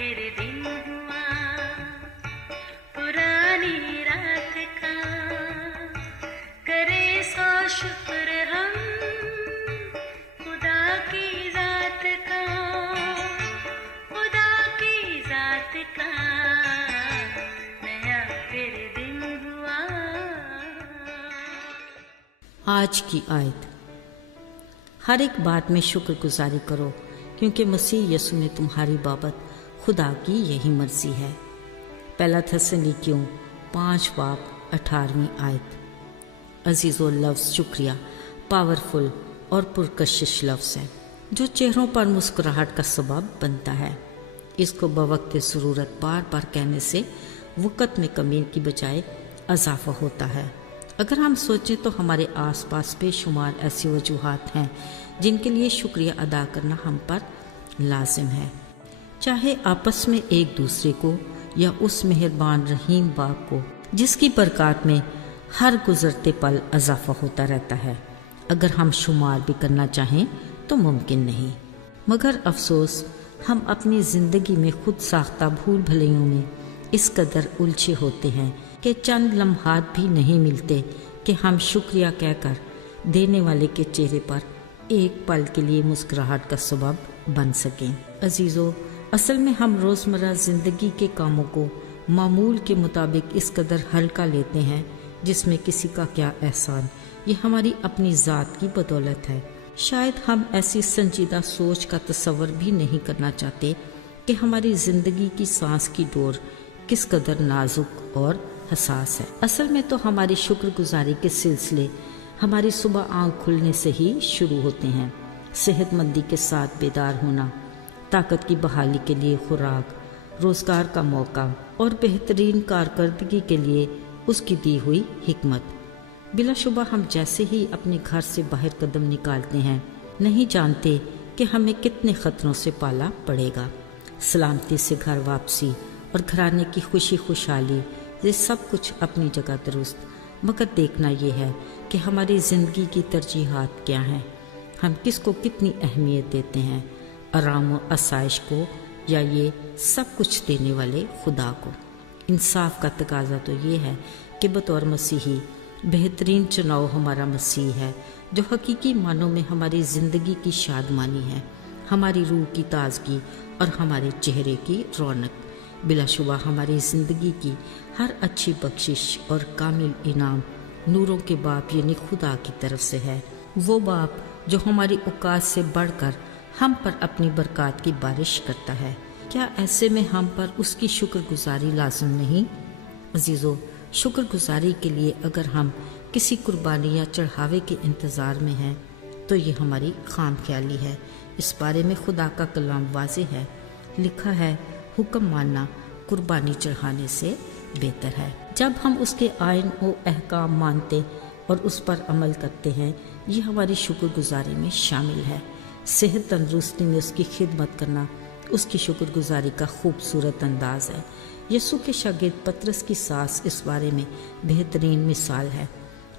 फिर दिन हुआ पुरानी रात का, करे सो शुक्र हम खुदा की जात का, खुदा की जात का, नया फिर दिन हुआ। आज की आयत, हर एक बात में शुक्रगुजारी करो क्योंकि मसीह यीशु में तुम्हारी बाबत खुदा की यही मर्जी है। पहला थिस्सलुनीकियों 5:18 आयत। अजीज़ो, लफ्ज़ शुक्रिया पावरफुल और पुरकशिश लफ्ज़ है जो चेहरों पर मुस्कुराहट का सबब बनता है। इसको बवक्त ज़रूरत बार बार कहने से वक़्त में कमी की बजाय इजाफा होता है। अगर हम सोचें तो हमारे आसपास बेशुमार ऐसी वजूहात हैं जिनके लिए शुक्रिया अदा करना हम पर लाजिम है, चाहे आपस में एक दूसरे को या उस मेहरबान रहीम बाप को जिसकी बरकत में हर गुजरते पल इजाफा होता रहता है। अगर हम शुमार भी करना चाहें तो मुमकिन नहीं, मगर अफसोस हम अपनी ज़िंदगी में खुद साख्ता भूल भलाइयों में इस कदर उलझे होते हैं कि चंद लम्हात भी नहीं मिलते कि हम शुक्रिया कहकर देने वाले के चेहरे पर एक पल के लिए मुस्कुराहट का सबब बन सकें। अजीज़ों, असल में हम रोज़मर्रा ज़िंदगी के कामों को मामूल के मुताबिक इस कदर हल्का लेते हैं जिसमें किसी का क्या एहसान, ये हमारी अपनी ज़ात की बदौलत है। शायद हम ऐसी संजीदा सोच का तसव्वुर भी नहीं करना चाहते कि हमारी ज़िंदगी की सांस की डोर किस कदर नाजुक और हसास है। असल में तो हमारी शुक्रगुजारी के सिलसिले हमारी सुबह आँख खुलने से ही शुरू होते हैं। सेहतमंदी के साथ बेदार होना, ताकत की बहाली के लिए खुराक, रोज़गार का मौका और बेहतरीन कारकर्दगी के लिए उसकी दी हुई हिकमत। बिलाशुबा हम जैसे ही अपने घर से बाहर कदम निकालते हैं नहीं जानते कि हमें कितने ख़तरों से पाला पड़ेगा। सलामती से घर वापसी और घराने की खुशी खुशहाली, ये सब कुछ अपनी जगह दुरुस्त, मगर देखना ये है कि हमारी ज़िंदगी की तरजीहात क्या हैं। हम किसको कितनी अहमियत देते हैं, आराम और आसाइश को या ये सब कुछ देने वाले खुदा को। इंसाफ का तकाजा तो ये है कि बतौर मसीही बेहतरीन चुनाव हमारा मसीह है जो हकीकी मानों में हमारी ज़िंदगी की शादमानी है, हमारी रूह की ताजगी और हमारे चेहरे की रौनक। बिलाशुबा हमारी ज़िंदगी की हर अच्छी बख्शिश और कामिल इनाम नूरों के बाप यानी खुदा की तरफ से है। वो बाप जो हमारी औकात से बढ़कर हम पर अपनी बरकत की बारिश करता है। क्या ऐसे में हम पर उसकी शुक्रगुजारी लाजिम नहीं? अजीज़ों, शुक्रगुजारी के लिए अगर हम किसी कुर्बानी या चढ़ावे के इंतज़ार में हैं तो ये हमारी खाम ख्याली है। इस बारे में खुदा का कलाम वाज़ेह है, लिखा है, हुक्म मानना कुर्बानी चढ़ाने से बेहतर है। जब हम उसके आइन व अहकाम मानते और उस पर अमल करते हैं, ये हमारी शुक्रगुजारी में शामिल है। सेहत तंदुरुस्ती में उसकी खिदमत करना उसकी शुक्रगुजारी का खूबसूरत अंदाज है। यसु के शागिर्द पतरस की सास इस बारे में बेहतरीन मिसाल है।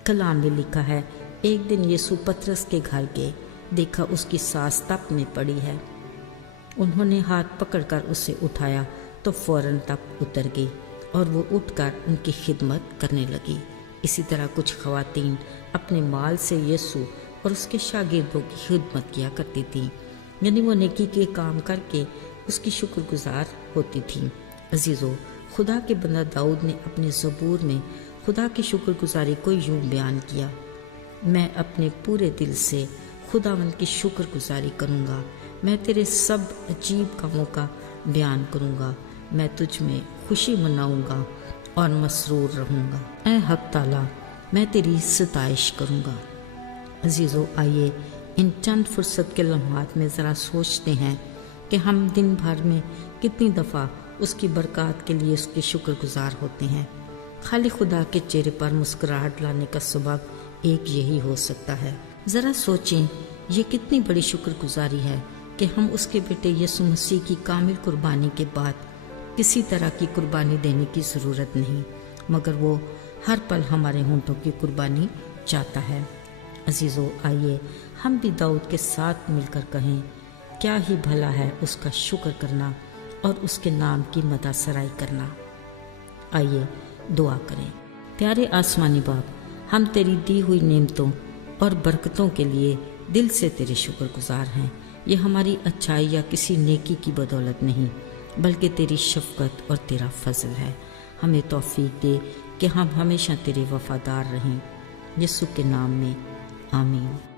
कलाम में लिखा है, एक दिन यसु पतरस के घर गए, देखा उसकी सास तप में पड़ी है। उन्होंने हाथ पकड़कर उसे उठाया तो फौरन तप उतर गई और वो उठकर उनकी खिदमत करने लगी। इसी तरह कुछ ख़वातीन अपने माल से यसु और उसके शागिर्दों की खिदमत किया करती थीं, यानी वो नेकी के काम करके उसकी शुक्रगुजार होती थीं। अजीज़ों, खुदा के बंदा दाऊद ने अपने ज़बूर में खुदा की शुक्रगुजारी को यूँ बयान किया, मैं अपने पूरे दिल से खुदावंद की शुक्रगुजारी करूँगा, मैं तेरे सब अजीब कामों का बयान करूँगा, मैं तुझ में खुशी मनाऊँगा और मसरूर रहूँगा। ऐ हक ताला, मैं तेरी सताइश करूँगा। अजीज़ों, आइए इन चंद फुर्सत के लम्हात में ज़रा सोचते हैं कि हम दिन भर में कितनी दफ़ा उसकी बरकत के लिए उसके शुक्रगुजार होते हैं। खाली खुदा के चेहरे पर मुस्कुराहट लाने का सबब एक यही हो सकता है। ज़रा सोचें, ये कितनी बड़ी शुक्रगुजारी है कि हम उसके बेटे यसु मसीह की कामिल कुर्बानी के बाद किसी तरह की कुर्बानी देने की ज़रूरत नहीं, मगर वो हर पल हमारे होंठों की कुर्बानी चाहता है। अजीज़ों, आइए हम भी दाऊद के साथ मिलकर कहें, क्या ही भला है उसका शुक्र करना اور اس کے نام کی مدح سرائی کرنا۔ آئیے دعا کریں۔ پیارے آسمانی باپ، ہم تیری دی ہوئی نعمتوں اور برکتوں کے لیے دل سے تیرے شکر گزار ہیں۔ یہ ہماری اچھائی یا کسی نیکی کی بدولت نہیں، بلکہ تیری شفقت اور تیرا فضل ہے۔ ہمیں توفیق دے کہ ہم ہمیشہ تیرے وفادار رہیں۔ یسوع کے نام میں آمین۔